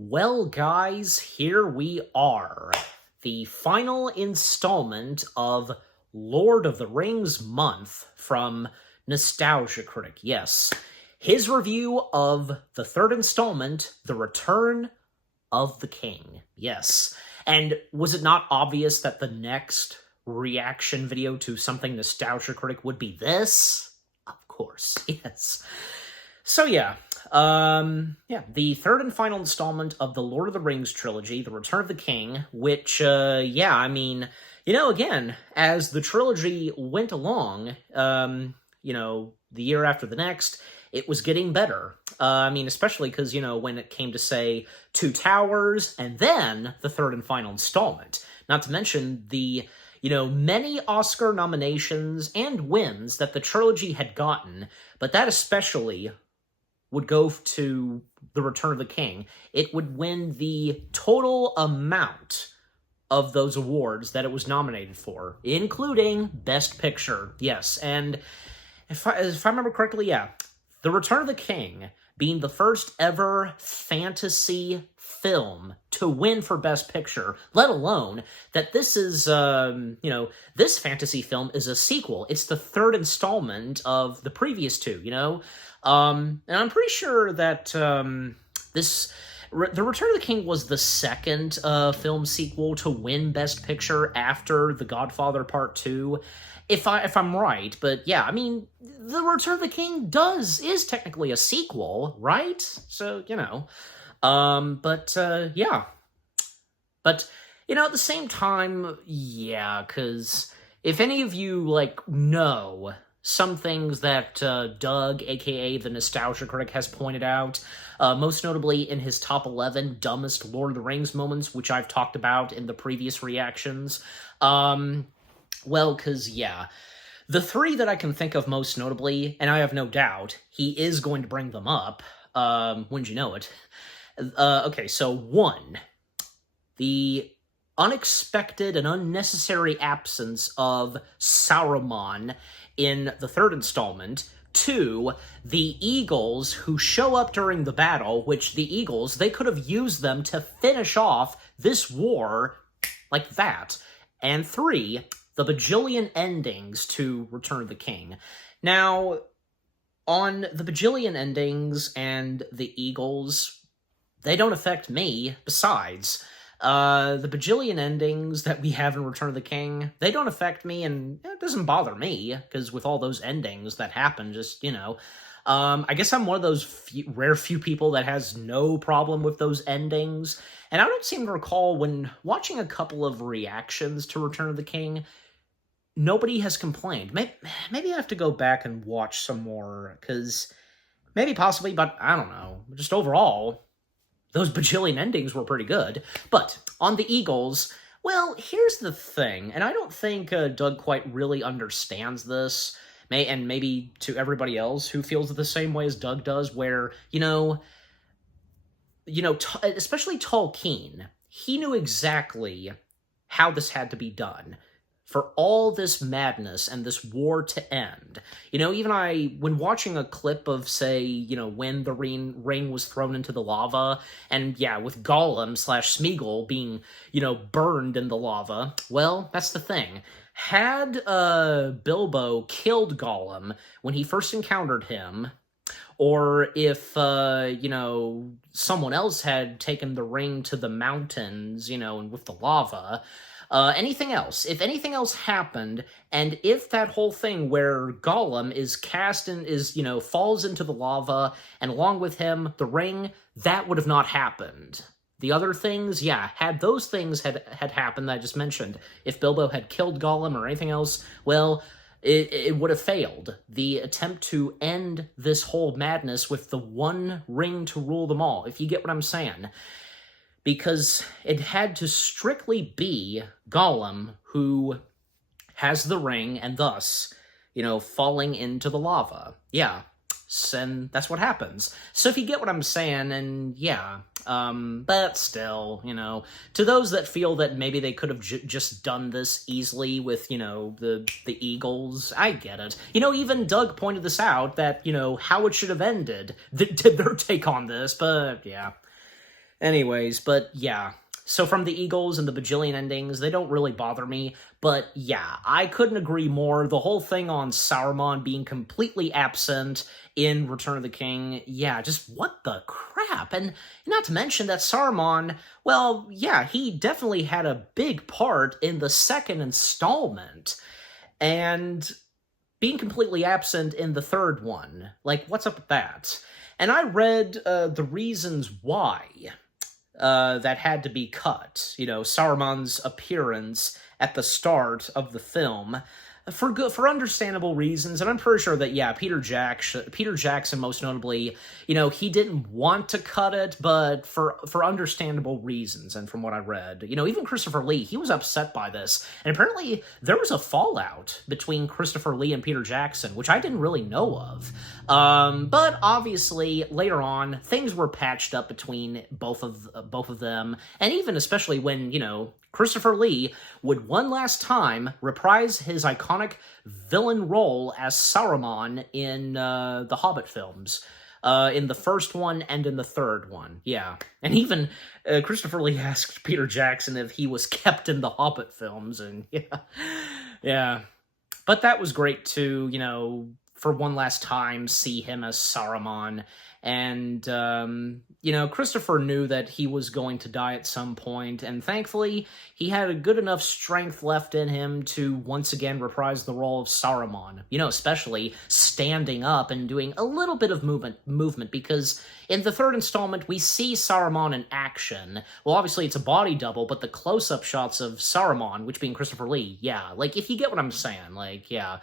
Well, guys, here we are. The final installment of Lord of the Rings month from Nostalgia Critic. Yes, his review of the third installment, The Return of the King. Yes. And was it not obvious that the next reaction video to something Nostalgia Critic would be this? Of course, yes. So yeah, the third and final installment of the Lord of the Rings trilogy, The Return of the King, which, again, as the trilogy went along, the year after the next, it was getting better. Especially because, when it came to, say, Two Towers, and then the third and final installment. Not to mention the, many Oscar nominations and wins that the trilogy had gotten, but that especially would go to The Return of the King. It would win the total amount of those awards that it was nominated for, including Best Picture. Yes, and if I remember correctly, The Return of the King being the first ever fantasy film to win for Best Picture, let alone that this is, this fantasy film is a sequel. It's the third installment of the previous two, and I'm pretty sure that The Return of the King was the second film sequel to win Best Picture after The Godfather Part 2, if I'm right. But yeah, The Return of the King is technically a sequel, right? So, But at the same time, because if any of you, know some things that Doug, aka the Nostalgia Critic, has pointed out, most notably in his top 11 dumbest Lord of the Rings moments, which I've talked about in the previous reactions. The three that I can think of most notably, and I have no doubt he is going to bring them up, wouldn't you know it? Okay, so 1, the unexpected and unnecessary absence of Saruman in the third installment. 2, the Eagles who show up during the battle, which the Eagles, they could have used them to finish off this war like that. And 3, the bajillion endings to Return of the King. Now, on the bajillion endings and the Eagles, they don't affect me. Besides, the bajillion endings that we have in Return of the King, they don't affect me, and it doesn't bother me, because with all those endings that happen, I guess I'm one of those rare few people that has no problem with those endings, and I don't seem to recall when watching a couple of reactions to Return of the King, nobody has complained. Maybe I have to go back and watch some more, because possibly, but I don't know. Just overall, those bajillion endings were pretty good. But on the Eagles, well, here's the thing, and I don't think Doug quite really understands this, and maybe to everybody else who feels the same way as Doug does, where, especially Tolkien, he knew exactly how this had to be done for all this madness and this war to end. Even when watching a clip of, say, when the ring was thrown into the lava, and with Gollum / Smeagol being, burned in the lava, well, that's the thing. Had Bilbo killed Gollum when he first encountered him, or if, someone else had taken the ring to the mountains, and with the lava, anything else, if anything else happened, and if that whole thing where Gollum is cast and falls into the lava, and along with him, the ring, that would have not happened. The other things, had those things had happened that I just mentioned, if Bilbo had killed Gollum or anything else, well, it would have failed. The attempt to end this whole madness with the one ring to rule them all, if you get what I'm saying. Because it had to strictly be Gollum who has the ring, and thus, falling into the lava. Yeah, and that's what happens. So if you get what I'm saying, and but still, to those that feel that maybe they could have just done this easily with, the Eagles, I get it. Even Doug pointed this out, that, how it should have ended, their take on this, but yeah. Anyways, but yeah. So from the Eagles and the bajillion endings, they don't really bother me. But yeah, I couldn't agree more. The whole thing on Saruman being completely absent in Return of the King, yeah, just what the crap? And not to mention that Saruman, well, yeah, he definitely had a big part in the second installment. And being completely absent in the third one, like, what's up with that? And I read the reasons why that had to be cut. You know, Saruman's appearance at the start of the film, for understandable reasons, and I'm pretty sure that, yeah, Peter Jackson, most notably, you know, he didn't want to cut it, but for understandable reasons, and from what I read, you know, even Christopher Lee, he was upset by this, and apparently there was a fallout between Christopher Lee and Peter Jackson, which I didn't really know of, but obviously, later on, things were patched up between both of them, and even especially when, you know, Christopher Lee would one last time reprise his iconic villain role as Saruman in the Hobbit films. In the first one and in the third one, yeah. And even Christopher Lee asked Peter Jackson if he was kept in the Hobbit films, and yeah. Yeah. But that was great to, you know, for one last time, see him as Saruman. And, you know, Christopher knew that he was going to die at some point, and thankfully, he had a good enough strength left in him to once again reprise the role of Saruman. You know, especially standing up and doing a little bit of movement, because in the third installment, we see Saruman in action. Well, obviously, it's a body double, but the close-up shots of Saruman, which being Christopher Lee, yeah, like, if you get what I'm saying, like, yeah.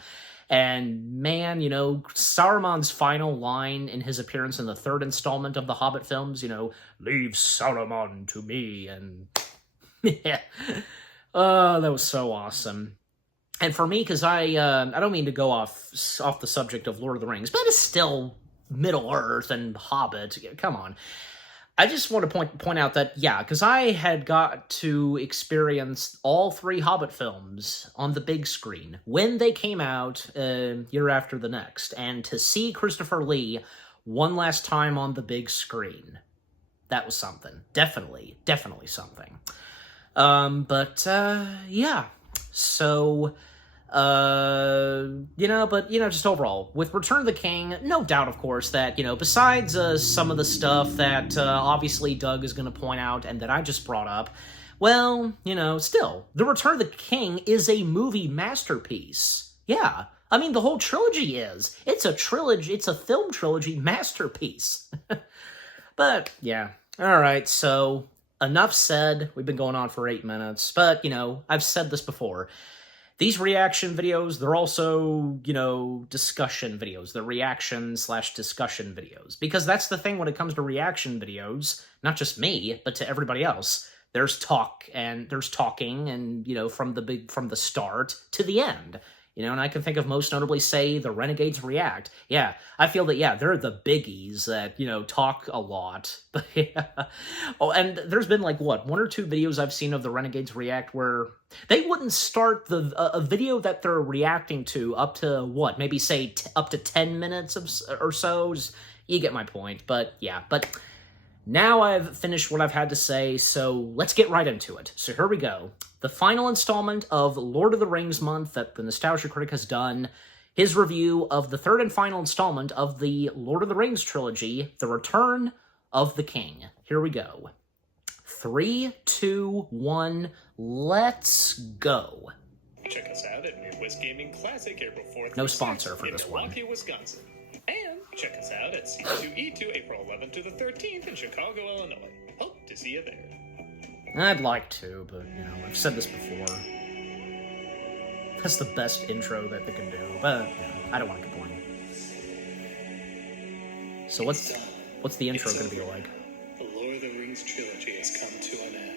And man, you know, Saruman's final line in his appearance in the third installment of the Hobbit films, you know, leave Saruman to me, and yeah. Oh, that was so awesome. And for me, because I don't mean to go off the subject of Lord of the Rings, but it's still Middle-earth and Hobbit. Come on. I just want to point out that, yeah, because I had got to experience all three Hobbit films on the big screen when they came out year after the next, and to see Christopher Lee one last time on the big screen, that was something. Definitely something. Yeah, so... just overall, with Return of the King, no doubt, of course, that, you know, besides some of the stuff that obviously Doug is going to point out and that I just brought up, well, you know, still, The Return of the King is a movie masterpiece. Yeah. I mean, the whole trilogy is. It's a trilogy, it's a film trilogy masterpiece. But, yeah. Alright, so, enough said. We've been going on for 8 minutes, but, you know, I've said this before. These reaction videos, they're also, you know, discussion videos. They're reaction/discussion videos. Because that's the thing when it comes to reaction videos, not just me, but to everybody else. There's talking and, you know, from the start to the end. You know, and I can think of most notably, say, the Renegades React. Yeah, I feel that, yeah, they're the biggies that, you know, talk a lot. But, yeah. Oh, and there's been, like, what, 1 or 2 videos I've seen of the Renegades React where they wouldn't start a video that they're reacting to up to, what, maybe, say, up to 10 minutes or so. You get my point. But, yeah, but... Now I've finished what I've had to say, so let's get right into it. So here we go. The final installment of Lord of the Rings month that the Nostalgia Critic has done, his review of the third and final installment of the Lord of the Rings trilogy, The Return of the King. Here we go. 3, 2, 1, let's go. Check us out at Midwest Gaming Classic April 4th. No sponsor for this one. In Milwaukee, Wisconsin. And check us out at C2E2 April 11th to the 13th in Chicago, Illinois. Hope to see you there. I'd like to, but, you know, I've said this before. That's the best intro that they can do, but, you know, I don't want to complain. So what's the intro going to be like? The Lord of the Rings trilogy has come to an end.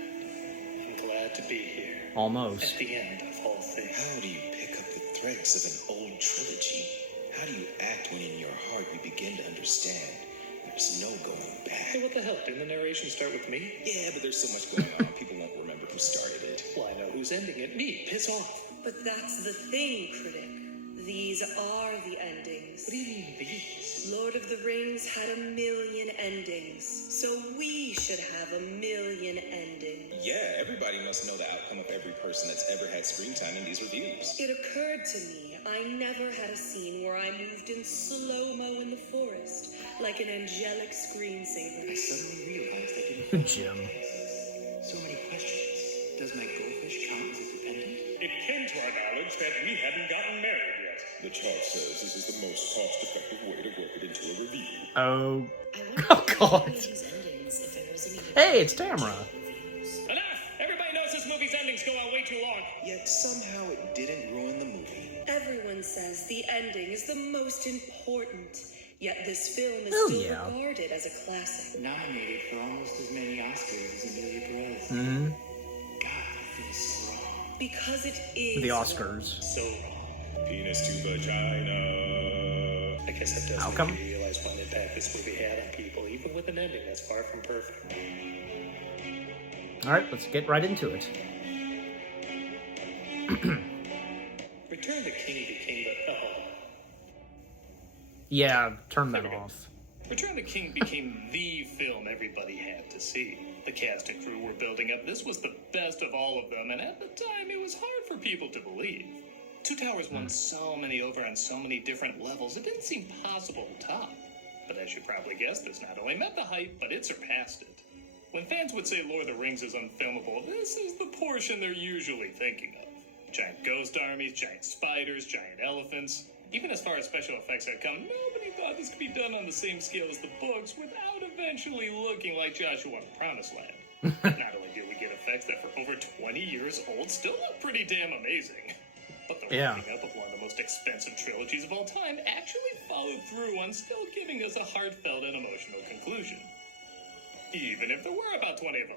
I'm glad to be here. Almost. At the end of all things. How do you pick up the threads of an old trilogy? How do you act when in your heart you begin to understand there's no going back? Hey, what the hell? Didn't the narration start with me? Yeah, but there's so much going on, people won't remember who started it. Well, I know who's ending it. Me. Piss off. But that's the thing, Critic. These are the endings. What do you mean, these? Lord of the Rings had 1,000,000 endings, so we should have 1,000,000 endings. Yeah, everybody must know the outcome of every person that's ever had screen time in these reviews. It occurred to me I never had a scene where I moved in slow-mo in the forest, like an angelic screensaver. I suddenly realized I didn't Jim. so many questions. Does my goldfish count as a dependent? It came to our knowledge that we hadn't gotten married yet. The chart says this is the most cost-effective way to work it into a review. Oh. Oh God. Hey, it's Tamara. Enough! Everybody knows this movie's endings go on way too long. Yet somehow it didn't ruin the movie. Everyone says the ending is the most important, yet this film is Oh, still yeah. regarded as a classic. Nominated for almost as many Oscars as Amelia Perez. Mm-hmm. God, that feels so wrong. Because it is The wrong. Oscars. So wrong. Penis to vagina. I guess that does Outcome? make you realize what impact this movie had on people, even with an ending that's far from perfect. Alright, let's get right into it. Return to King became the... Yeah, turn that There we go. off. Return to King became the film everybody had to see. The cast and crew were building up. This was the best of all of them, and at the time, it was hard for people to believe. Two Towers won so many over on so many different levels, it didn't seem possible to top. But as you probably guessed, this not only met the hype, but it surpassed it. When fans would say Lord of the Rings is unfilmable, this is the portion they're usually thinking of. Giant ghost armies, giant spiders, giant elephants. Even as far as special effects had come, nobody thought this could be done on the same scale as the books without eventually looking like Joshua in the Promised Land. Not only did we get effects that for over 20 years old still look pretty damn amazing, but the Yeah. wrapping up of one of the most expensive trilogies of all time actually followed through on still giving us a heartfelt and emotional conclusion. Even if there were about 20 of them.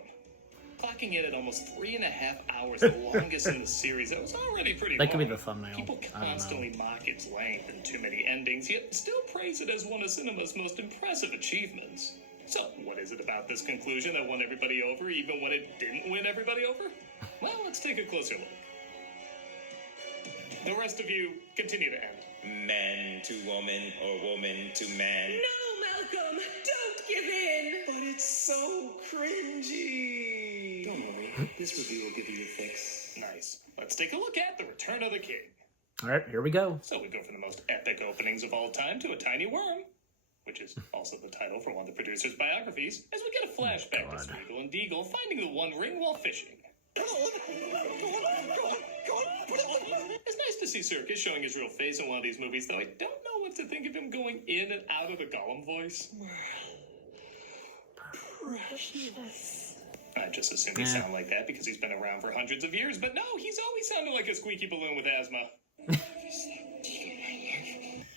Clocking in at almost 3.5 hours, the longest in the series, that was already pretty That long. could be the thumbnail. People I don't know. constantly mock its length and too many endings, yet still praise it as one of cinema's most impressive achievements. So, what is it about this conclusion that won everybody over, even when it didn't win everybody over? Well, let's take a closer look. The rest of you, continue to end. Man to woman or woman to man. No, Malcolm, don't give in. But it's so cringy. Don't worry, this review will give you your fix. Nice. Let's take a look at The Return of the King. Alright, here we go. So we go from the most epic openings of all time to a tiny worm, which is also the title for one of the producer's biographies, as we get a flashback to Smeagol and Deagle finding the One Ring while fishing. It's nice to see Circus showing his real face in one of these movies, though I don't know what to think of him going in and out of the Gollum voice. I just assumed he sounded like that because he's been around for hundreds of years, but no, he's always sounded like a squeaky balloon with asthma.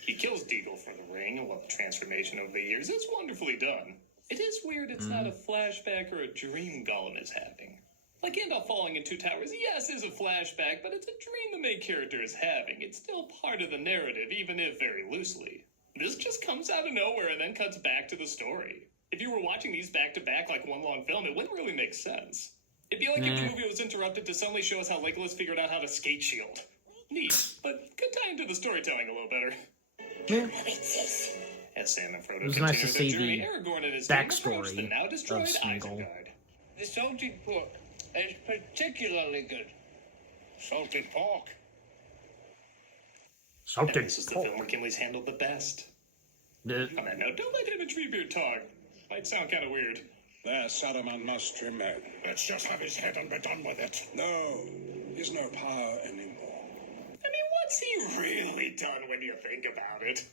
He kills Deagle for the ring, and while the transformation over the years is wonderfully done, it is weird it's not a flashback or a dream Gollum is having. Like Gandalf falling in Two Towers, yes, is a flashback, but it's a dream the main character is having. It's still part of the narrative, even if very loosely. This just comes out of nowhere and then cuts back to the story. If you were watching these back-to-back like one long film, it wouldn't really make sense. It'd be like if the movie was interrupted to suddenly show us how Legolas figured out how to skate shield. Neat, but could tie into the storytelling a little better. As Sam and Frodo It was continue nice to their see journey, the Aragorn and his team approach backstory the now destroyed of Smeagol. Isengard. The salted pork is particularly good. Salted pork. And this is the film McKinley's handled the best. The- On that note, don't let him and Treebeard talk. Might sound kind of weird. There, Saruman must remain. Let's just have his head and be done with it. No, he's no power anymore. I mean, what's he really done when you think about it?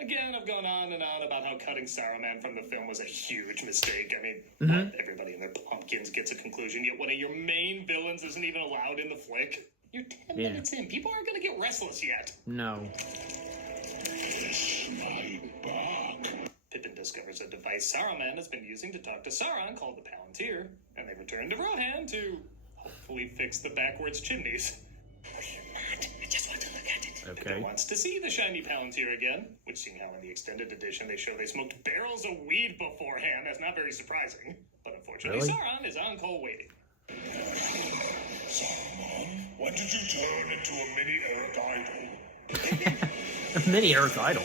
Again, I've gone on and on about how cutting Saruman from the film was a huge mistake. I mean, what, everybody and their pumpkins gets a conclusion, yet one of your main villains isn't even allowed in the flick. You're 10 minutes in. People aren't going to get restless yet. No. My bark. Pippin discovers a device Saruman has been using to talk to Sauron called the Palantir, and they return to Rohan to hopefully fix the backwards chimneys. I just want to look at it. Okay. Pippin wants to see the shiny Palantir again, which, seeing how in the extended edition they show they smoked barrels of weed beforehand, that's not very surprising. But unfortunately, Really? Sauron is on call waiting. Saruman, when did you turn into a mini Eric Idol? Mini Earth Idol.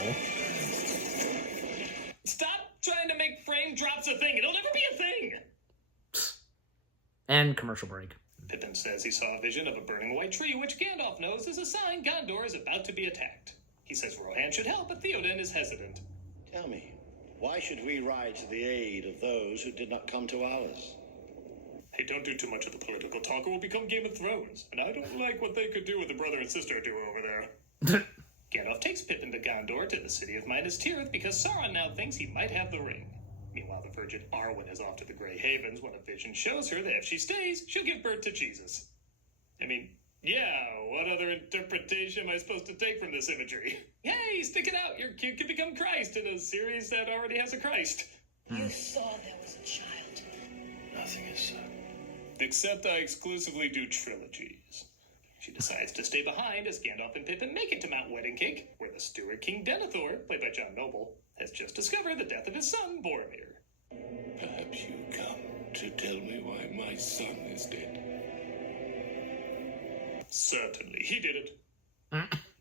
Trying to make frame drops a thing. It'll never be a thing. And commercial break. Pippin says he saw a vision of a burning white tree, which Gandalf knows is a sign Gondor is about to be attacked. He says Rohan should help, but Theoden is hesitant. Tell me, why should we ride to the aid of those who did not come to ours? Hey, don't do too much of the political talk or we'll become Game of Thrones. And I don't like what they could do with the brother and sister duo over there. Gandalf takes Pippin to Gondor, to the city of Minas Tirith, because Sauron now thinks he might have the ring. Meanwhile, the Virgin Arwen is off to the Grey Havens when a vision shows her that if she stays, she'll give birth to Jesus. I mean, yeah, what other interpretation am I supposed to take from this imagery? Hey, stick it out, your kid could become Christ in a series that already has a Christ. You saw there was a child. Nothing is so. Except I exclusively do trilogies. She decides to stay behind as Gandalf and Pippin make it to Mount Wedding Cake, where the steward King Denethor, played by John Noble, has just discovered the death of his son, Boromir. Perhaps you come to tell me why my son is dead. Certainly, he did it.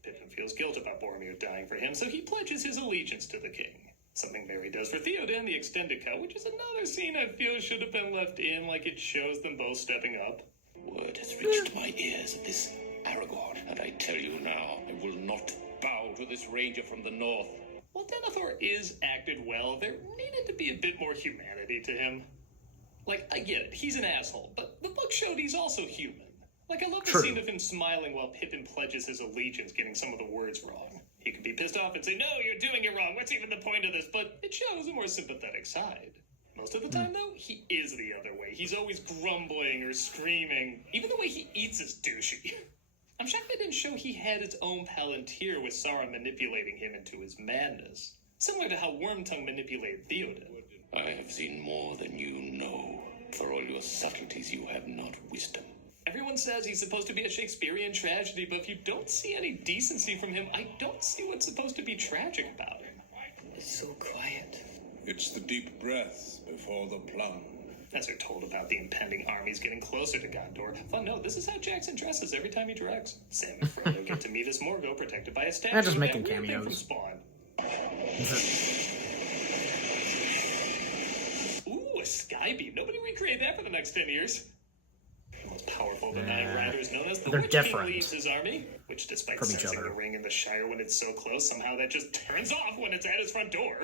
Pippin feels guilt about Boromir dying for him, so he pledges his allegiance to the king. Something Merry does for Theoden in the extended cut, which is another scene I feel should have been left in, like it shows them both stepping up. Word has reached my ears of this Aragorn, and I tell you now, I will not bow to this ranger from the north. While Denethor is acted well, there needed to be a bit more humanity to him. Like, I get it, he's an asshole, but the book showed he's also human. Like, I love the scene of him smiling while Pippin pledges his allegiance, getting some of the words wrong. He could be pissed off and say, no, you're doing it wrong, what's even the point of this? But it shows a more sympathetic side. Most of the time, though, he is the other way. He's always grumbling or screaming. Even the way he eats is douchey. I'm shocked they didn't show he had his own Palantir with Sauron manipulating him into his madness. Similar to how Wormtongue manipulated Theoden. I have seen more than you know. For all your subtleties, you have not wisdom. Everyone says he's supposed to be a Shakespearean tragedy, but if you don't see any decency from him, I don't see what's supposed to be tragic about him. It's so quiet. It's the deep breath before the plunge. As we're told about the impending armies getting closer to Gondor. Fun note, this is how Jackson dresses every time he directs. Sam and Frodo get to meet as Morgo, protected by a statue. They're just making that weird thing cameos. From Spawn. Ooh, a sky beam. Nobody recreate that for the next 10 years. The most powerful of the nine riders, known as the They're Witch different King, leads his army, which despite from each sensing other. the ring in the Shire when it's so close, somehow that just turns off when it's at his front door.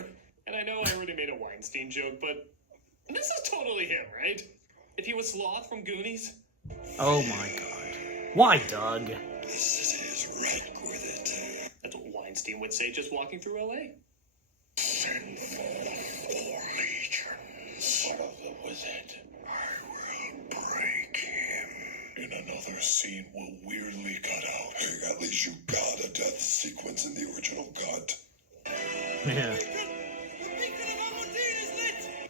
And I know I already made a Weinstein joke, but this is totally him, right? If he was Sloth from Goonies. Oh my god. Why, Doug? The city is rank with it. That's what Weinstein would say just walking through L.A. Send forth 4 legions. What of the wizard? I will break him. In another scene, we'll weirdly cut out. Hey, at least you got a death sequence in the original cut. Yeah.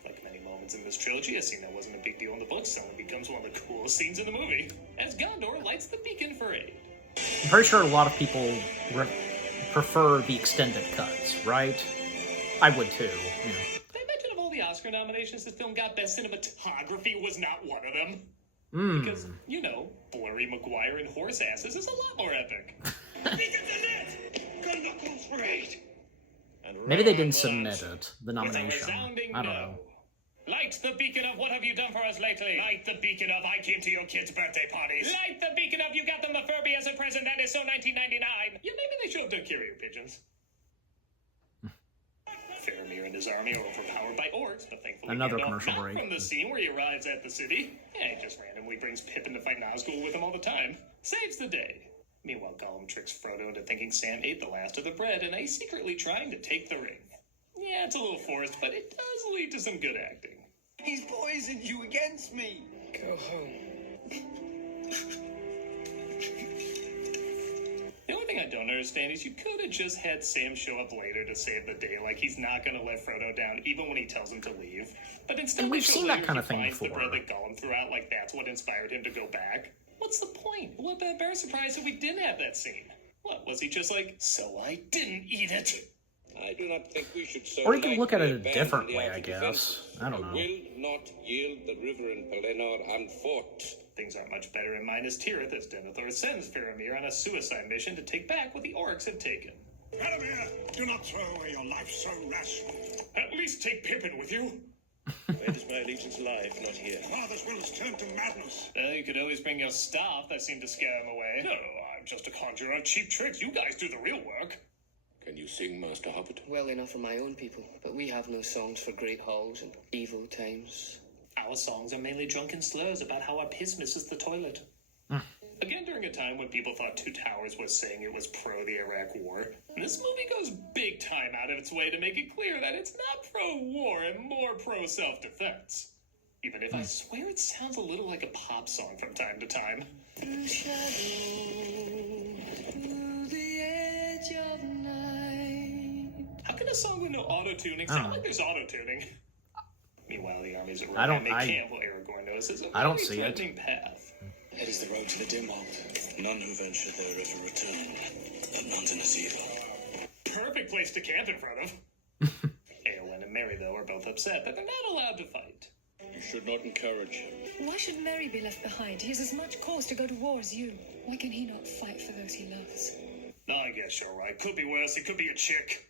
Like many moments in this trilogy, a scene that wasn't a big deal in the books suddenly becomes one of the coolest scenes in the movie, as Gondor lights the beacon for aid. I'm pretty sure a lot of people prefer the extended cuts, right? I would too. Yeah. Did I mention of all the Oscar nominations this film got, best cinematography was not one of them? Because, you know, Blurry Maguire and Horse Asses is a lot more epic. Maybe they didn't submit it, the With a nomination. resounding I don't no. know. Light the beacon of what have you done for us lately? Light the beacon of I came to your kids' birthday parties. Light the beacon of you got them a Furby as a present. That is so 1999. Yeah, maybe they should have done carrier pigeons. Faramir and his army are overpowered by orcs, but thankfully Another Gandalf commercial not break. from the scene where he arrives at the city. Yeah, he just randomly brings Pippin to fight Nazgul with him all the time. Saves the day. Meanwhile, Gollum tricks Frodo into thinking Sam ate the last of the bread, and he's secretly trying to take the ring. Yeah, it's a little forced, but it does lead to some good acting. He's poisoned you against me. Go home. The only thing I don't understand is you could have just had Sam show up later to save the day, like he's not going to let Frodo down, even when he tells him to leave. But instead, And we've they show seen that later kind he of thing finds the before. bread that Gollum threw out, like that's what inspired him to go back. What's the point? It would have been a better surprise if we didn't have that scene. What, was he just like, so I didn't eat it? I do not think we should so Or you can look at it a lightly different abandon the way, I outer guess. defenses. I don't know. Will not yield the river in Pelennor unfought. Things aren't much better in Minas Tirith as Denethor sends Faramir on a suicide mission to take back what the orcs have taken. Faramir, do not throw away your life so rashly. At least take Pippin with you. Where does my allegiance lie if not here? Father's will has turned to madness. Well, you could always bring your staff that seemed to scare him away. No, I'm just a conjurer of cheap tricks. You guys do the real work. Can you sing, Master Hobbit? Well enough for my own people, but we have no songs for great halls and evil times. Our songs are mainly drunken slurs about how our piss misses the toilet. Again, during a time when people thought Two Towers was saying it was pro the Iraq War, this movie goes big time out of its way to make it clear that it's not pro-war and more pro-self-defense. Even if I swear it sounds a little like a pop song from time to time. Through shadow, through the edge of night. How can a song with no auto-tuning sound like there's auto-tuning? Meanwhile, the armies are I don't- they can't while Aragorn notices a I don't very see it. threatening path. It is the road to the Dimwald. None who venture there ever return. That mountain is evil. Perfect place to camp in front of. Eowyn and Merry, though, are both upset that they're not allowed to fight. You should not encourage him. Why should Merry be left behind? He has as much cause to go to war as you. Why can he not fight for those he loves? I guess you're right. Could be worse. It could be a chick.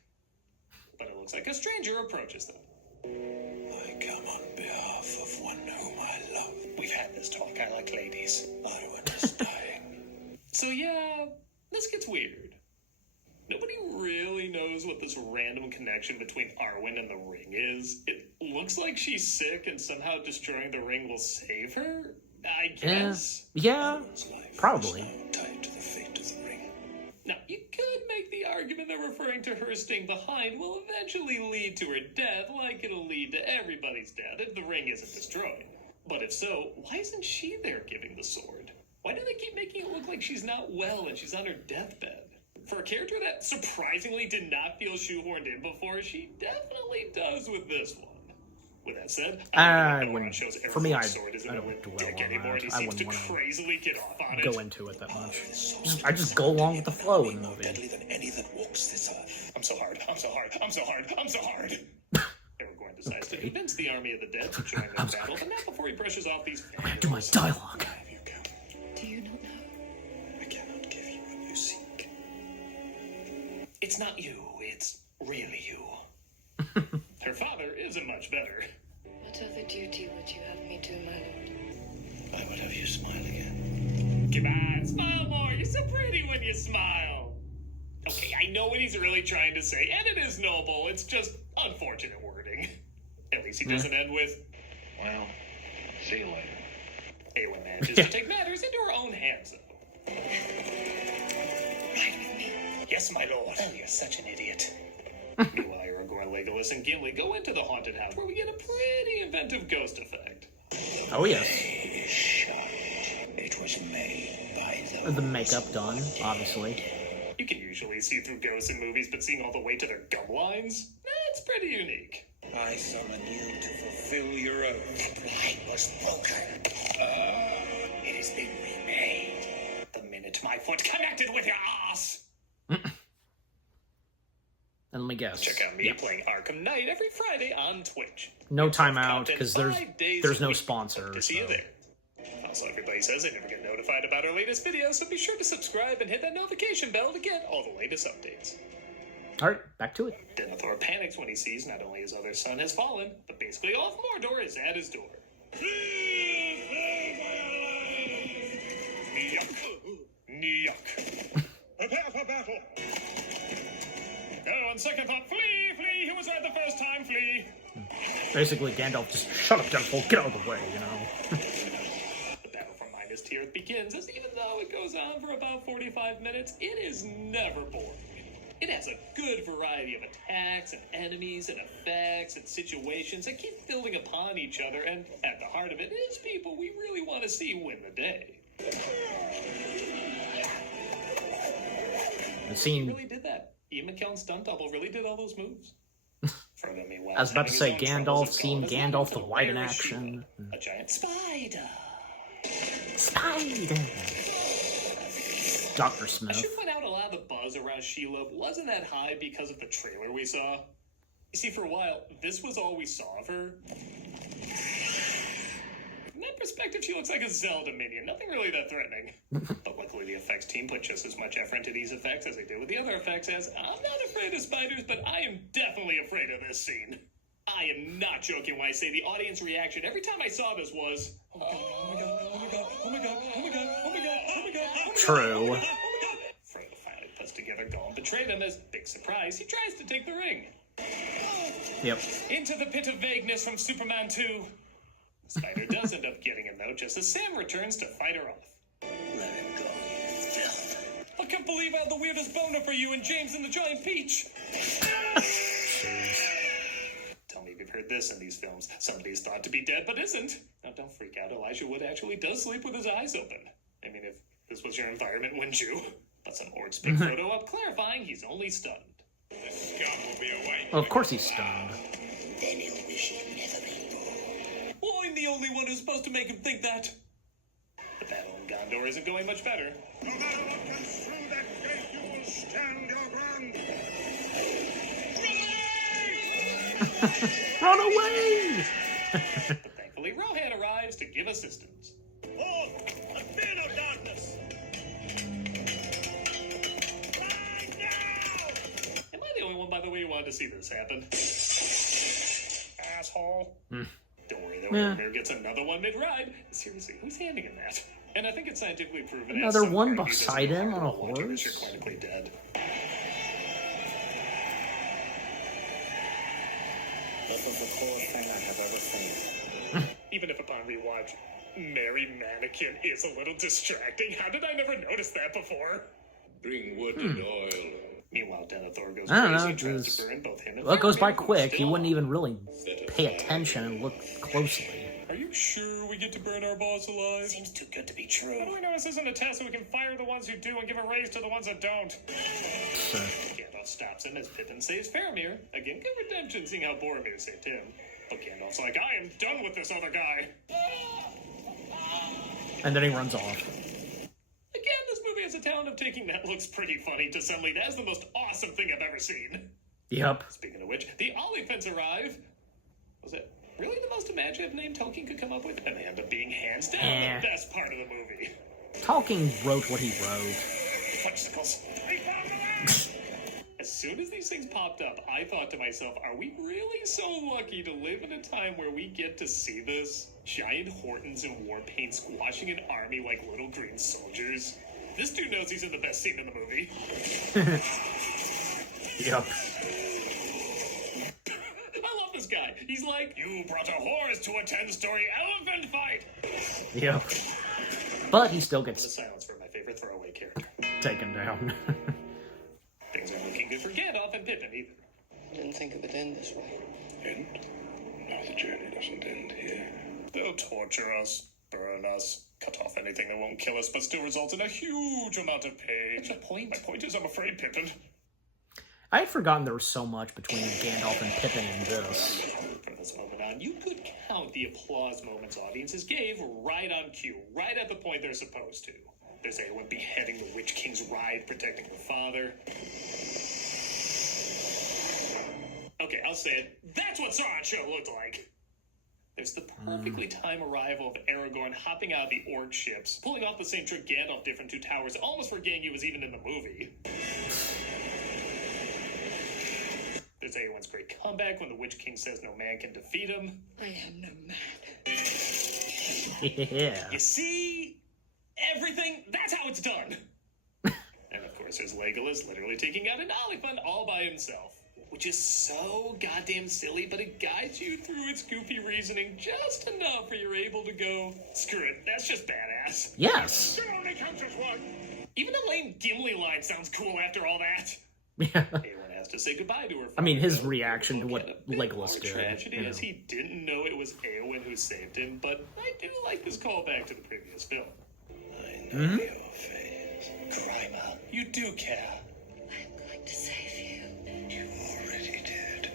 But it looks like a stranger approaches them. I come on behalf of one whom I love. We've had this talk. I like ladies. Arwen is dying. So yeah, this gets weird. Nobody really knows what this random connection between Arwen and the ring is. It looks like she's sick and somehow destroying the ring will save her, I guess. Yeah, probably. Tied to the fate of the ring. Now, you could make the argument that referring to her staying behind will eventually lead to her death, like it'll lead to everybody's death if the ring isn't destroyed. But if so, why isn't she there giving the sword? Why do they keep making it look like she's not well and she's on her deathbed? For a character that surprisingly did not feel shoehorned in before, she definitely does with this one. With that said, I don't wouldn't. Shows For me, I sword isn't a don't dwell dick on anymore, and he that. I seems to wouldn't want crazily get off on to it. go into it that much. I just go along with the flow in the movie. Deadly than any that walks this earth. I'm so hard. I'm so hard. I'm so hard. I'm so hard. Aragorn decides to convince the army of the dead to join their battle, but not before he brushes off these. Do my dialogue. Do you not know? I cannot give you what you seek. It's not you. It's really you. Her father isn't much better. What other duty would you have me do, my lord? I would have you smile again. Come on, smile more. You're so pretty when you smile. Okay, I know what he's really trying to say, and it is noble. It's just unfortunate wording. At least he doesn't end with, Well, see you later. Eowyn manages to take matters into her own hands, though. Ride with me. Yes, my lord. Oh, you're such an idiot. Meanwhile, Aragorn, Legolas, and Gimli go into the haunted house, where we get a pretty inventive ghost effect. Oh yes. It was made by The makeup done, obviously. You can usually see through ghosts in movies, but seeing all the way to their gum lines? That's pretty unique. I summon you to fulfill your oath. That line was broken. It has been remade. The minute my foot connected with your ass. And let me guess. Check out me playing Arkham Knight every Friday on Twitch. No timeout because Content there's 5 days there's a no week. sponsor. Hope to see you so. there. Also, everybody says they never get notified about our latest videos, so be sure to subscribe and hit that notification bell to get all the latest updates. All right, back to it. Denethor panics when he sees not only his other son has fallen, but basically all of Mordor is at his door. Yuck. Yuck. Prepare for battle. Oh, on second thought, flee, flee. Who was right the first time? Flee. Basically, Gandalf just shut up, Denethor, get out of the way, you know. The battle for Minas Tirith begins, as even though it goes on for about 45 minutes, it is never boring. It has a good variety of attacks and enemies and effects and situations that keep building upon each other, and at the heart of it is people we really want to see win the day. The scene. Really did that. Ian McKellen's stunt double really did all those moves. Frodo, meanwhile, I was about to say having his own troubles Gandalf, with seeing Gollum, is Gandalf looking the for White in where is action. Shelob? A giant spider. Spider. Dr. I Smith. should point out a lot of the buzz around Shelob wasn't that high because of the trailer we saw. You see, for a while, this was all we saw of her. From that perspective, she looks like a Zelda minion. Nothing really that threatening. But like Hopefully the effects team put just as much effort into these effects as they did with the other effects, as I'm not afraid of spiders, but I am definitely afraid of this scene. I am not joking when I say the audience reaction every time I saw this was, oh my god, oh my god, oh my god, oh my god, oh my god, oh my god, oh my god. True. Frodo finally puts together Gollum betrayed him. As big surprise, he tries to take the ring. Yep. Into the pit of vagueness from Superman 2. The spider does end up getting him, though, just as Sam returns to fight her off. Let it go, you filth. I can't believe I had the weirdest boner for you and James and the Giant Peach. Tell me if you've heard this in these films. Somebody's thought to be dead but isn't. Now, don't freak out. Elijah Wood actually does sleep with his eyes open. I mean, if this was your environment, wouldn't you? But some orcs pick Frodo up, clarifying he's only stunned. The scum will be awake. Well, of course he's stunned. Then he'll wish he'd never been born. Well, I'm the only one who's supposed to make him think that. The battle in Gondor isn't going much better. No matter what comes through that gate, you will stand your ground. Run away! But thankfully, Rohan arrives to give assistance. Forth, and fear no darkness. Right now! Am I the only one, by the way, who wanted to see this happen? Asshole. Don't worry, though. Mirror gets another one mid-ride. Seriously, who's handing him that? And I think it's scientifically proven. Another one beside him on a horse? You're clinically dead. This was the coolest thing I have ever seen. Even if upon rewatch, Mary Mannequin is a little distracting. How did I never notice that before? Bring wood and oil. Meanwhile, Denethor goes I don't crazy know, and tries just... to burn both him and Well, it goes by Faramir, who quick. You still- wouldn't even really pay attention and look closely. Are you sure we get to burn our boss alive? Seems too good to be true. How do I know this isn't a test so we can fire the ones who do and give a raise to the ones that don't? So, Gandalf stops him as Pippin saves Faramir. Again, good redemption, seeing how Boromir saved him. But Gandalf's like, I am done with this other guy. and then he runs off. Again, this movie has a talent of taking that looks pretty funny to suddenly that's the most awesome thing I've ever seen. Yep. Speaking of which, the Oliphants arrive. Was it really the most imaginative name Tolkien could come up with? And they end up being hands down the best part of the movie. Tolkien wrote what he wrote. Fudgesicles. As soon as these things popped up, I thought to myself, are we really so lucky to live in a time where we get to see this? Giant Hortons in war paint squashing an army like little green soldiers. This dude knows he's in the best scene in the movie. Yep. I love this guy. He's like, you brought a horse to a 10-story elephant fight. Yep. But he still The gets silence for my favorite throwaway character. taken down. Things aren't looking good for Gandalf and Pippin either. Didn't think it would end this way. End? No, the journey doesn't end here. They'll torture us, burn us, cut off anything that won't kill us, but still results in a huge amount of pain. What's the point? My point is, I'm afraid, Pippin. I had forgotten there was so much between Gandalf and Pippin in this. From this moment on, you could count the applause moments audiences gave right on cue, right at the point they're supposed to. There's Eowyn beheading the Witch King's ride, protecting her father. Okay, I'll say it. That's what Sauron show looked like. There's the perfectly timed arrival of Aragorn hopping out of the orc ships, pulling off the same trick Gandalf did from Two Towers, almost forgetting he was even in the movie. There's Eowyn's great comeback when the Witch King says no man can defeat him. I am no man. Yeah. You see? Everything, that's how it's done. And of course, there's Legolas literally taking out an elephant all by himself. Which is so goddamn silly, but it guides you through its goofy reasoning just enough where you're able to go, screw it, that's just badass. Yes. It only counts as one. Even a lame Gimli line sounds cool after all that. Yeah. Eowyn has to say goodbye to her. I mean, his father, reaction to though, what yet a bit Legolas more did, tragedy you know. as he didn't know it was Eowyn who saved him, but I do like this callback to the previous film. I know your face. Grimer. You do care. I'm going to save you. You already did.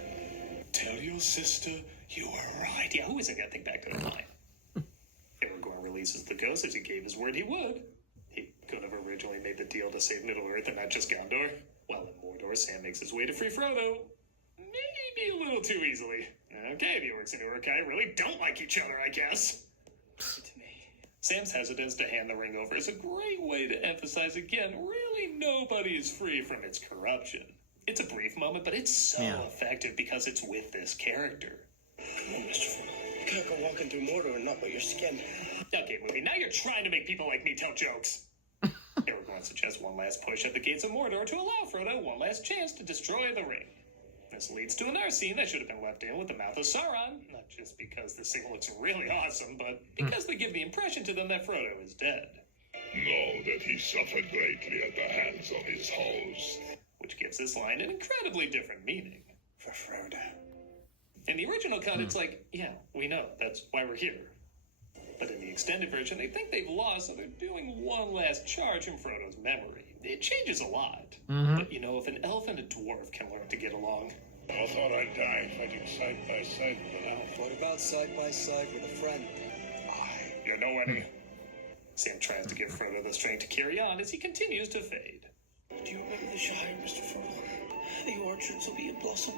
Tell your sister you were right. Yeah, who isn't gonna think back to the line? Aragorn releases the ghost as he gave his word he would. He could have originally made the deal to save Middle-earth and not just Gondor. While in Mordor, Sam makes his way to free Frodo. Maybe a little too easily. Okay, the orcs and Uruk-hai really don't like each other, I guess. Give it to me. Sam's hesitance to hand the ring over is a great way to emphasize again, really nobody is free from its corruption. It's a brief moment, but it's so effective because it's with this character. Come on, Mr. Frodo. You can't go walking through Mordor and not but your skin. Okay, movie, now you're trying to make people like me tell jokes. Aragorn suggests one last push at the gates of Mordor to allow Frodo one last chance to destroy the ring. This leads to another scene that should have been left in with the mouth of Sauron, not just because the scene looks really awesome, but because they give the impression to them that Frodo is dead. Know that he suffered greatly at the hands of his host. Which gives this line an incredibly different meaning. For Frodo. In the original cut, it's like, yeah, we know, that's why we're here. But in the extended version, they think they've lost, so they're doing one last charge in Frodo's memory. It changes a lot. But you know, if an elf and a dwarf can learn to get along... I thought I'd die fighting side by side with an elf. What about side by side with a friend? You're no enemy. Sam tries to give Frodo the strength to carry on as he continues to fade. Do you remember the Shire, Mr. Frodo? The orchards will be in blossom.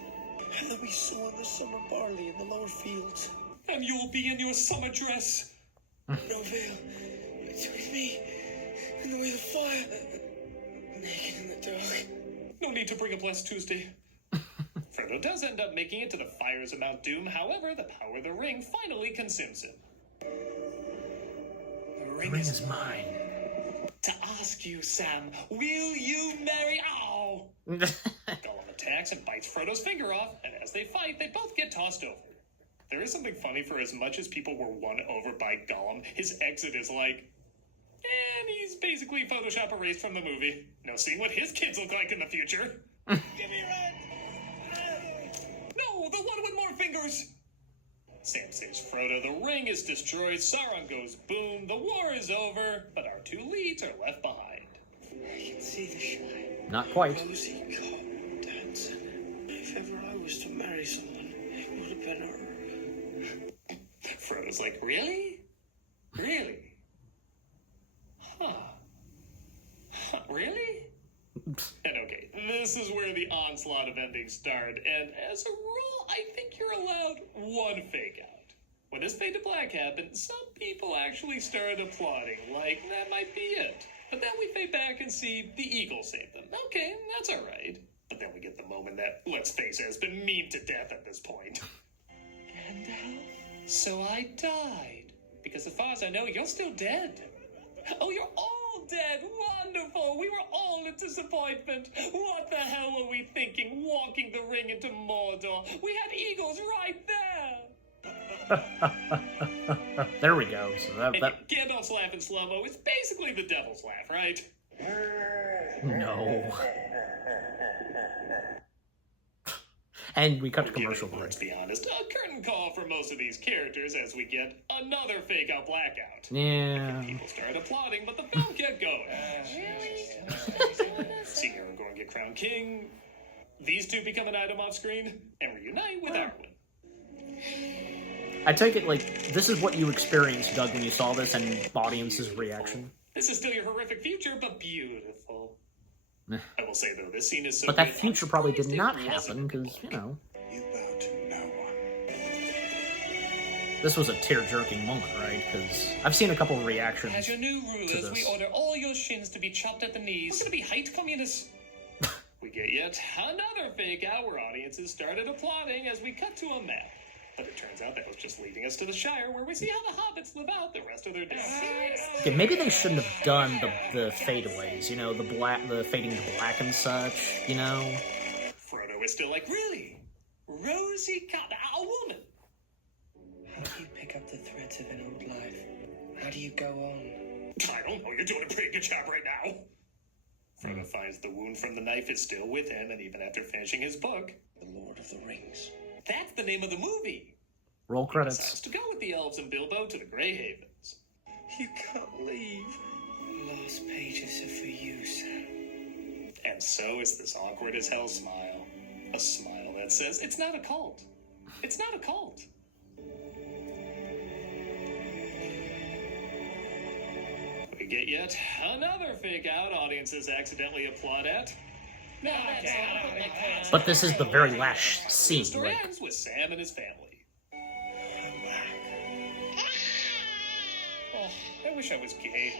And they'll be sowing the summer barley in the lower fields. And you'll be in your summer dress. No veil between me and the way of the fire. Naked in the dark. No need to bring up last Tuesday. Frodo does end up making it to the fires of Mount Doom. However, the power of the ring finally consumes him. The ring is mine. To ask you, Sam, will you marry... Ow! Gollum attacks and bites Frodo's finger off, and as they fight, they both get tossed over. There is something funny for as much as people were won over by Gollum, his exit is like... And he's basically Photoshop erased from the movie. No seeing what his kids look like in the future. Give me your hand! No, the one with more fingers! Sam saves Frodo, the ring is destroyed, Sauron goes boom, the war is over, but our two leads are left behind. I can see the shine. Not quite. Rosy cotton dancing. If ever I was to marry someone, it would have been her. Frodo's like, really? Really? Really? And okay, this is where the onslaught of endings start, and as a rule, I think you're allowed one fake out. When this fade to black happened, some people actually started applauding, like, that might be it. But then we fade back and see the eagle save them. Okay, that's alright. But then we get the moment that, let's face it, has been memed to death at this point. Gandalf? So I died. Because as far as I know, you're still dead. Oh, you're all dead! Wonderful! We were all in disappointment! What the hell were we thinking, walking the ring into Mordor? We had eagles right there! There we go. So that... Gandalf's laugh in slow-mo is basically the devil's laugh, right? No. And we cut to commercial break. Let's be honest, a curtain call for most of these characters as we get another fake-out blackout. Yeah. People start applauding, but the film kept going. Seeing Aragorn get crowned king, these two become an item off-screen, and reunite with Arwen. I take it, like, this is what you experienced, Doug, when you saw this, and audience's reaction. This is still your horrific future, but beautiful. I will say, though, this scene is so But that good, future probably did not happen, because, you know... You bow to no one. This was a tear-jerking moment, right? Because I've seen a couple of reactions As your new rulers, to we this. order all your shins to be chopped at the knees. We're gonna be height communists. We get yet another fake out where audiences started applauding as we cut to a map. But it turns out that was just leading us to the Shire, where we see how the hobbits live out the rest of their days. Yeah, maybe they shouldn't have done the fadeaways, you know, the fading to black and such, you know? Frodo is still like, really? Rosie got a woman? How do you pick up the threads of an old life? How do you go on? I don't know, you're doing a pretty good job right now. Frodo finds the wound from the knife is still with him, and even after finishing his book, The Lord of the Rings. That's the name of the movie. Roll He credits. decides to go with the elves and Bilbo to the Grey Havens. You can't leave. Last pages are for you, Sam. And so is this awkward as hell smile. A smile that says, it's not a cult. It's not a cult. We get yet another fake out audiences accidentally applaud at. But this is the very last scene, The story like... ends with Sam and his family. Oh, I wish I was gay.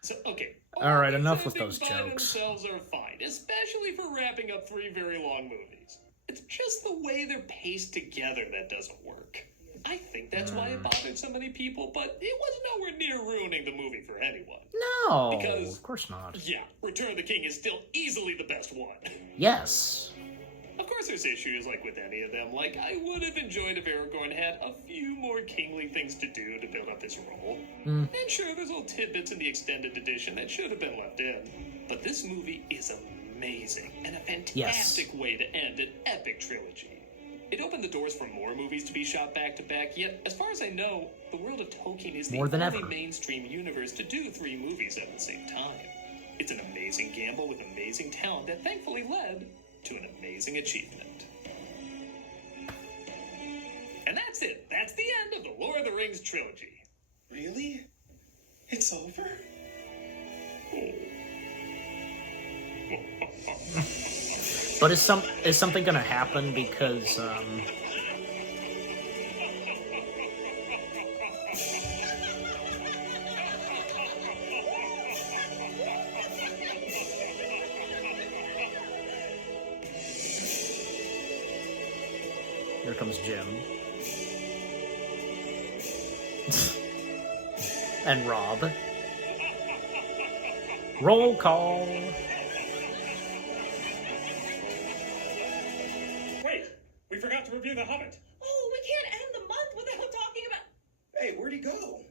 So, okay. All right, enough Movies with those by jokes. themselves are fine, especially for wrapping up 3 very long movies. It's just the way they're paced together that doesn't work. I think that's why it bothered so many people, but it was nowhere near ruining the movie for anyone. No, Because- of course not. Yeah, Return of the King is still easily the best one. Yes. Of course there's issues like with any of them. Like, I would have enjoyed if Aragorn had a few more kingly things to do to build up his role. And sure, there's little tidbits in the extended edition that should have been left in. But this movie is amazing and a fantastic way to end an epic trilogy. It opened the doors for more movies to be shot back to back, yet, as far as I know, the world of Tolkien is the More than only ever. mainstream universe to do 3 movies at the same time. It's an amazing gamble with amazing talent that thankfully led to an amazing achievement. And that's it. That's the end of the Lord of the Rings trilogy. Really? It's over? But is something gonna happen because here comes Jim. And Rob. Roll call. Wait, we forgot to review The Hobbit. Oh, we can't end the month without talking about... Hey, where'd he go?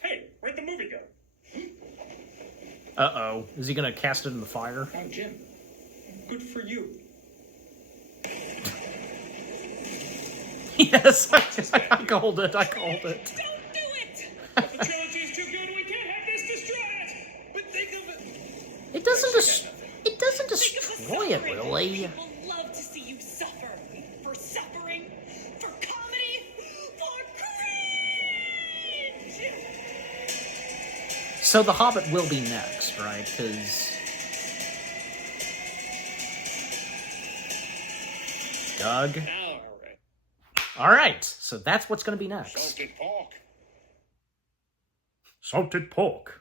Hey, where'd the movie go? Uh-oh. Is he gonna cast it in the fire? Oh, Jim. Good for you. Yes, I called it. I called it. Don't do it! The trilogy's too good, we can't have this destroy it! But think of it. It doesn't Think of the destroy it, suffering. really. People love to see you suffer. For suffering, for comedy, for cringe! So The Hobbit will be next, right? Because Doug. All right, so that's what's going to be next. Salted pork. Salted pork.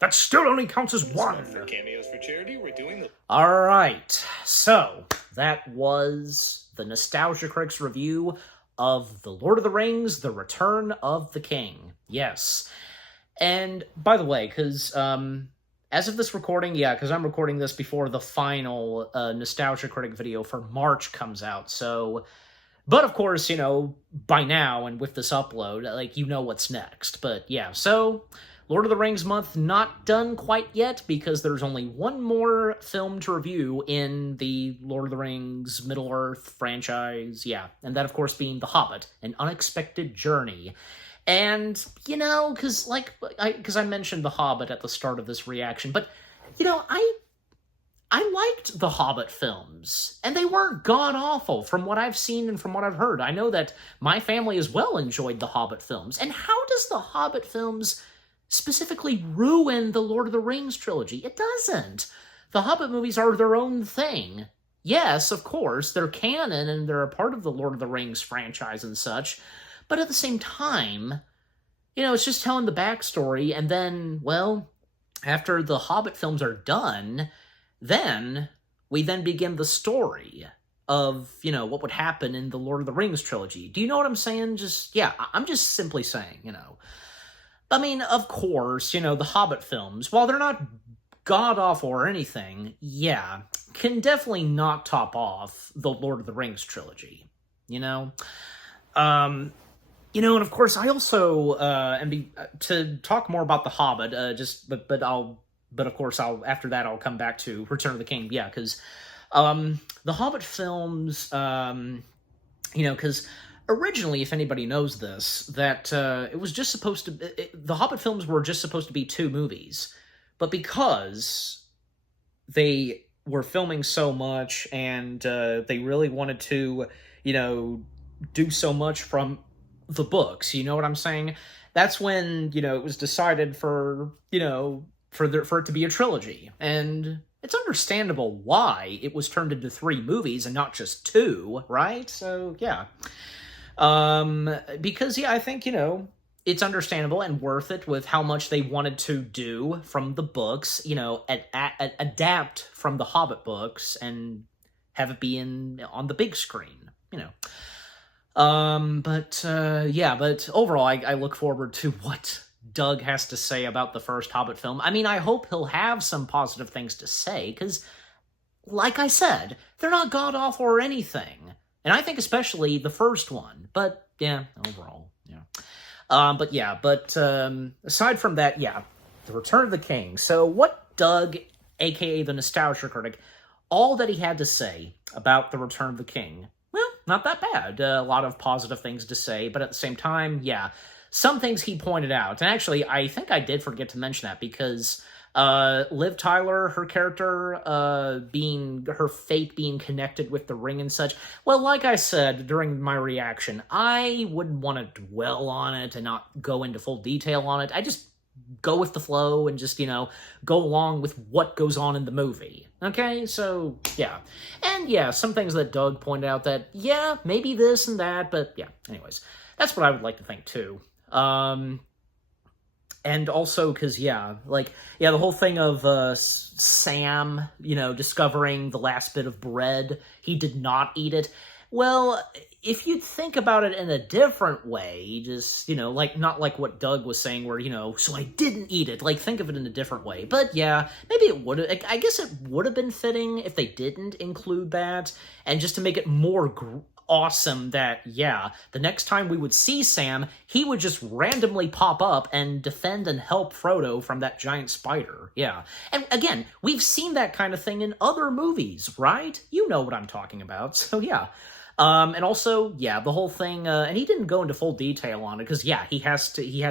That still only counts as one. For cameos for charity, we're doing the... All right, so that was the Nostalgia Critics review of The Lord of the Rings, The Return of the King. Yes. And by the way, because as of this recording, because I'm recording this before the final Nostalgia Critic video for March comes out, so... But of course, by now and with this upload, what's next. But yeah, so Lord of the Rings month not done quite yet because there's only one more film to review in the Lord of the Rings Middle-earth franchise. Yeah, and that of course being The Hobbit, An Unexpected Journey. And, because I mentioned The Hobbit at the start of this reaction, but, I liked the Hobbit films, and they weren't god-awful from what I've seen and from what I've heard. I know that my family as well enjoyed the Hobbit films. And how does the Hobbit films specifically ruin the Lord of the Rings trilogy? It doesn't. The Hobbit movies are their own thing. Yes, of course, they're canon and they're a part of the Lord of the Rings franchise and such, but at the same time, it's just telling the backstory, and then, well, after the Hobbit films are done... Then, we then begin the story of, what would happen in the Lord of the Rings trilogy. Do you know what I'm saying? I'm just simply saying, I mean, of course, the Hobbit films, while they're not god-awful or anything, can definitely not top off the Lord of the Rings trilogy, and of course, I also, to talk more about the Hobbit, but of course, after that, I'll come back to Return of the King. Yeah, because the Hobbit films, because originally, if anybody knows this, that it was just supposed to... the Hobbit films were just supposed to be 2 movies. But because they were filming so much and they really wanted to, do so much from the books, you know what I'm saying? That's when, it was decided for, for it to be a trilogy. And it's understandable why it was turned into 3 movies and not just 2, right? So, yeah. Because, I think, it's understandable and worth it with how much they wanted to do from the books, you know, adapt from the Hobbit books and have it be on the big screen, you know. But overall, I look forward to what Doug has to say about the first Hobbit film. I mean, I hope he'll have some positive things to say, because, like I said, they're not god-awful or anything. And I think especially the first one. But, yeah, overall, yeah. Aside from that, yeah, The Return of the King. So what Doug, a.k.a. the Nostalgia Critic, all that he had to say about The Return of the King, well, not that bad. A lot of positive things to say, but at the same time, yeah, some things he pointed out. And actually, I think I did forget to mention that, because Liv Tyler, her character, her fate being connected with the ring and such, well, like I said during my reaction, I wouldn't want to dwell on it and not go into full detail on it. I just go with the flow and just, you know, go along with what goes on in the movie. Okay, so, yeah. And, yeah, some things that Doug pointed out that, yeah, maybe this and that, but, yeah, anyways. That's what I would like to think, too. And also, because, the whole thing of Sam, you know, discovering the last bit of bread, he did not eat it. Well, if you think about it in a different way, just, you know, not like what Doug was saying where, you know, so I didn't eat it. Like, think of it in a different way. But, yeah, maybe it would have, I guess it would have been fitting if they didn't include that, and just to make it more awesome that, yeah, the next time we would see Sam, he would just randomly pop up and defend and help Frodo from that giant spider. Yeah. And again, we've seen that kind of thing in other movies, right? You know what I'm talking about. So, yeah. And also, yeah, the whole thing, and he didn't go into full detail on it, because, yeah, he had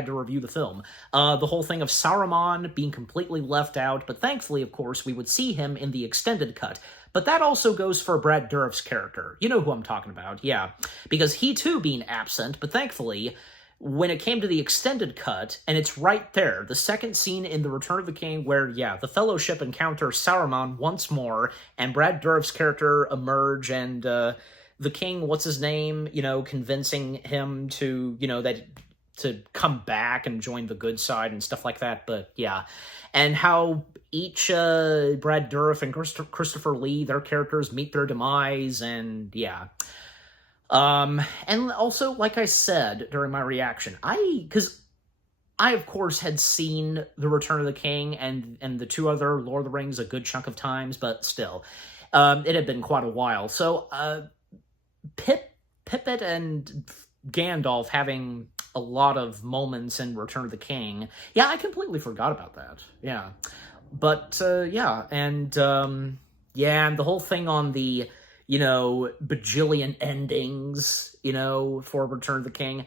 to review the film. The whole thing of Saruman being completely left out, but thankfully, of course, we would see him in the extended cut. But that also goes for Brad Dourif's character. You know who I'm talking about, yeah. Because he, too, being absent, but thankfully, when it came to the extended cut, and it's right there, the second scene in The Return of the King where, yeah, the Fellowship encounter Saruman once more, and Brad Dourif's character emerge, and, the king, what's his name, you know, convincing him to, you know, to come back and join the good side and stuff like that, but yeah. And how each Brad Dourif and Christopher Lee, their characters meet their demise, and yeah. And also, like I said during my reaction, because I, of course, had seen The Return of the King and the two other Lord of the Rings a good chunk of times, but still, it had been quite a while. So, Pippet and Gandalf having a lot of moments in Return of the King. Yeah, I completely forgot about that. Yeah. But, and the whole thing on the, you know, bajillion endings, you know, for Return of the King.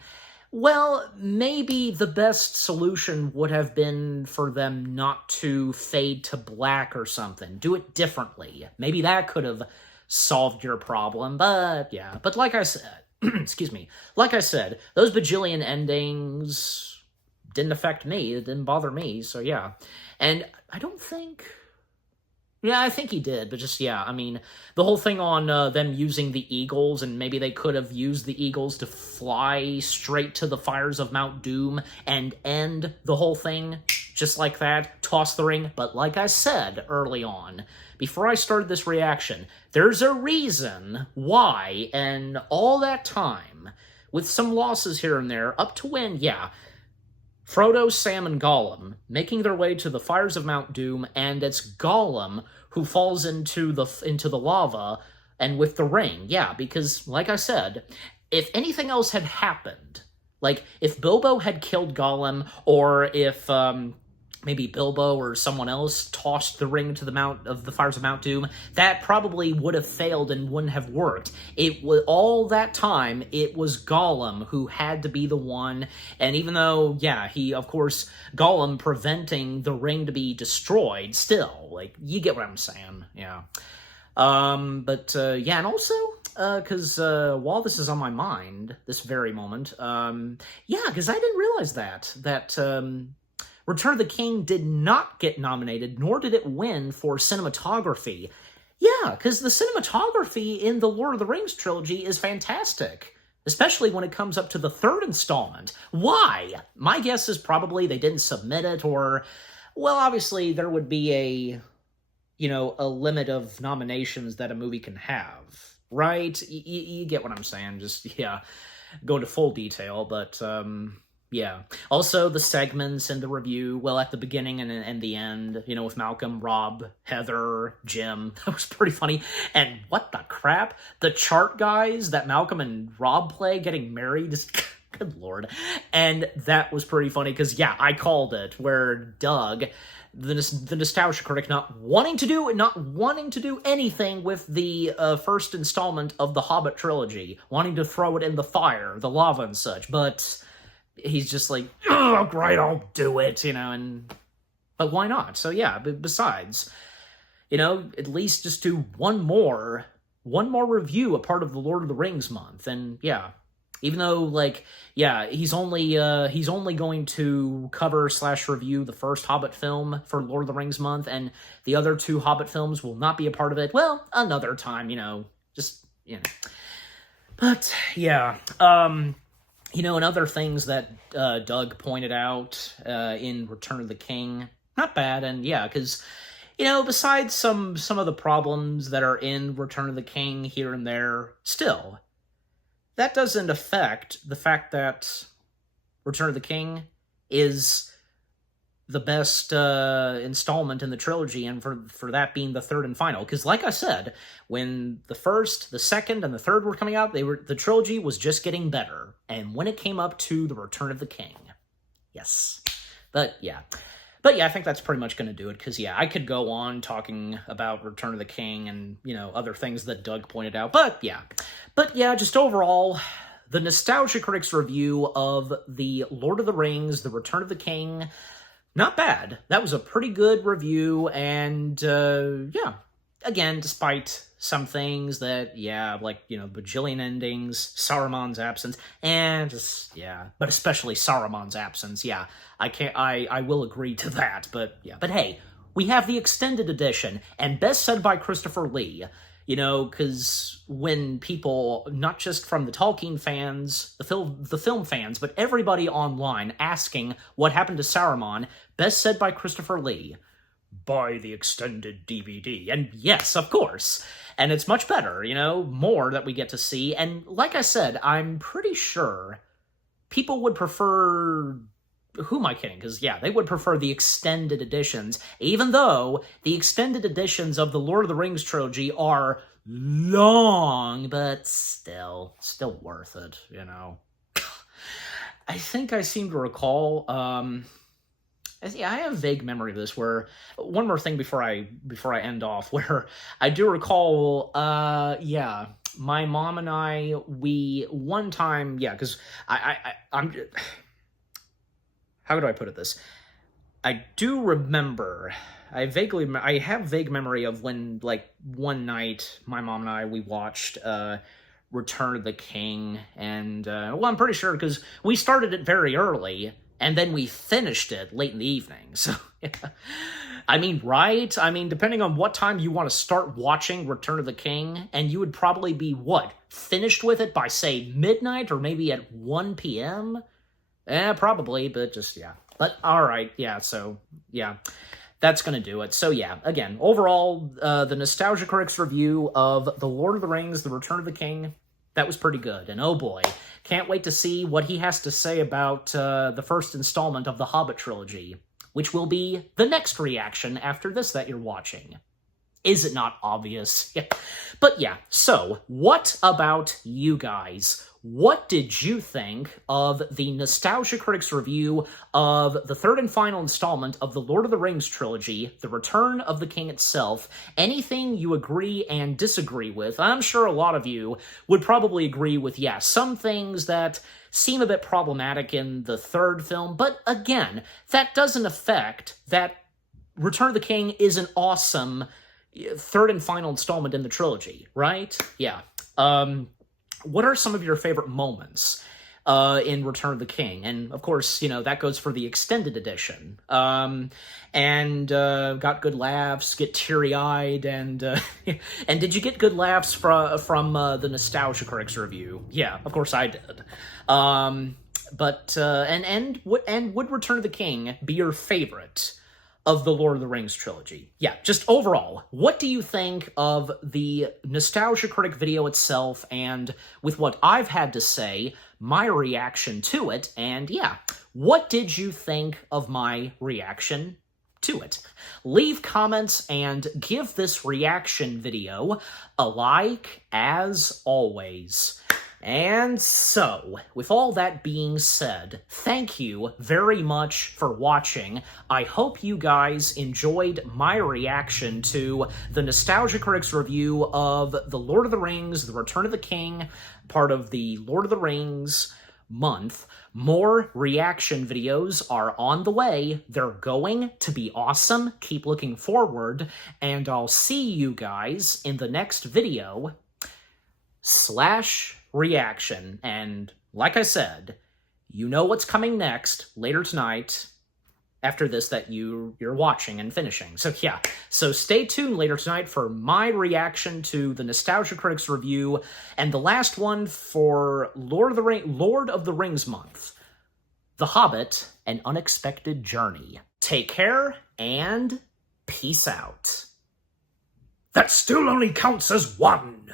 Well, maybe the best solution would have been for them not to fade to black or something. Do it differently. Maybe that could have solved your problem, but yeah. But like I said, excuse me, like I said, those bajillion endings didn't affect me, it didn't bother me, so yeah. And I don't think, yeah, I think he did, but just, yeah, I mean, the whole thing on them using the eagles, and maybe they could have used the eagles to fly straight to the fires of Mount Doom and end the whole thing just like that, toss the ring. But like I said early on, before I started this reaction, there's a reason why, and all that time, with some losses here and there, up to when, yeah, Frodo, Sam, and Gollum making their way to the fires of Mount Doom, and it's Gollum who falls into the lava, and with the ring, yeah, because, like I said, if anything else had happened, like, if Bilbo had killed Gollum, or if, maybe Bilbo or someone else tossed the ring to the fires of Mount Doom, that probably would have failed and wouldn't have worked. It was all that time, it was Gollum who had to be the one, and even though, yeah, he, of course, Gollum preventing the ring to be destroyed, still, like, you get what I'm saying, yeah. Yeah, and also, because while this is on my mind, this very moment, yeah, because I didn't realize that Return of the King did not get nominated, nor did it win for cinematography. Yeah, because the cinematography in the Lord of the Rings trilogy is fantastic. especially when it comes up to the third installment. Why? My guess is probably they didn't submit it, or, well, obviously there would be a limit of nominations that a movie can have, right? You get what I'm saying, just, yeah, go into full detail, but, yeah. Also, the segments in the review, well, at the beginning and the end, with Malcolm, Rob, Heather, Jim, that was pretty funny. And what the crap? The chart guys that Malcolm and Rob play getting married is... Good lord. And that was pretty funny, because, yeah, I called it, where Doug, the nostalgia critic, not wanting to do anything with the first installment of the Hobbit trilogy, wanting to throw it in the fire, the lava and such, but... he's just like, oh, great, I'll do it, but why not? So yeah, besides, at least just do one more review, a part of the Lord of the Rings month, and yeah, even though, he's only going to cover / review the first Hobbit film for Lord of the Rings month, and the other 2 Hobbit films will not be a part of it, well, another time, but yeah, and other things that Doug pointed out in Return of the King, not bad, and yeah, because, besides some of the problems that are in Return of the King here and there, still, that doesn't affect the fact that Return of the King is the best installment in the trilogy, and for that being the third and final. Because, like I said, when the first, the second, and the third were coming out, the trilogy was just getting better. And when it came up to the Return of the King, yes. But yeah, I think that's pretty much going to do it, because, yeah, I could go on talking about Return of the King and, other things that Doug pointed out. But yeah, just overall, the Nostalgia Critics review of the Lord of the Rings, the Return of the King, not bad. That was a pretty good review, and, yeah, again, despite some things that, yeah, bajillion endings, Saruman's absence, and just, yeah, but especially Saruman's absence, yeah, I will agree to that, but, yeah, but hey, we have the extended edition, and best said by Christopher Lee, because when people, not just from the Tolkien fans, the film fans, but everybody online asking what happened to Saruman, best said by Christopher Lee, buy the extended DVD. And yes, of course. And it's much better, more that we get to see. And like I said, I'm pretty sure people would prefer... Who am I kidding? Because, yeah, they would prefer the extended editions, even though the extended editions of the Lord of the Rings trilogy are long, but still worth it, I think I seem to recall, yeah, I have a vague memory of this, where, one more thing before I end off, where I do recall, yeah, my mom and I, we, one time, yeah, because I'm... How do I put it this? I do remember, I have vague memory of when, one night, my mom and I, we watched Return of the King, and, well, I'm pretty sure, because we started it very early, and then we finished it late in the evening, so, yeah. I mean, right? I mean, depending on what time you want to start watching Return of the King, and you would probably be, finished with it by, say, midnight, or maybe at 1 p.m.? Probably, but just, yeah. But, alright, yeah, so, yeah, that's gonna do it. So, yeah, again, overall, the Nostalgia Critics review of The Lord of the Rings, The Return of the King, that was pretty good. And, oh boy, can't wait to see what he has to say about the first installment of the Hobbit trilogy, which will be the next reaction after this that you're watching. Is it not obvious? But yeah, so, what about you guys? What did you think of the Nostalgia Critics review of the third and final installment of the Lord of the Rings trilogy, The Return of the King itself? Anything you agree and disagree with? I'm sure a lot of you would probably agree with, yeah, some things that seem a bit problematic in the third film, but again, that doesn't affect that Return of the King is an awesome third and final installment in the trilogy, right? Yeah. What are some of your favorite moments? in Return of the King. And, of course, you know, that goes for the extended edition. And got good laughs, get teary-eyed, and and did you get good laughs from the Nostalgia Critics review? Yeah, of course I did. But would Return of the King be your favorite of the Lord of the Rings trilogy? Yeah, just overall, what do you think of the Nostalgia Critic video itself, and with what I've had to say, my reaction to it, and yeah, what did you think of my reaction to it? Leave comments and give this reaction video a like, as always. And so, with all that being said, thank you very much for watching. I hope you guys enjoyed my reaction to the Nostalgia Critics review of The Lord of the Rings, The Return of the King, part of the Lord of the Rings month. More reaction videos are on the way. They're going to be awesome. Keep looking forward, and I'll see you guys in the next video / reaction. And like I said, you know what's coming next later tonight after this that you're watching and finishing. So yeah, so stay tuned later tonight for my reaction to the Nostalgia Critics review and the last one for Lord of the Rings month, The Hobbit: An Unexpected Journey. Take care and peace out. That still only counts as one.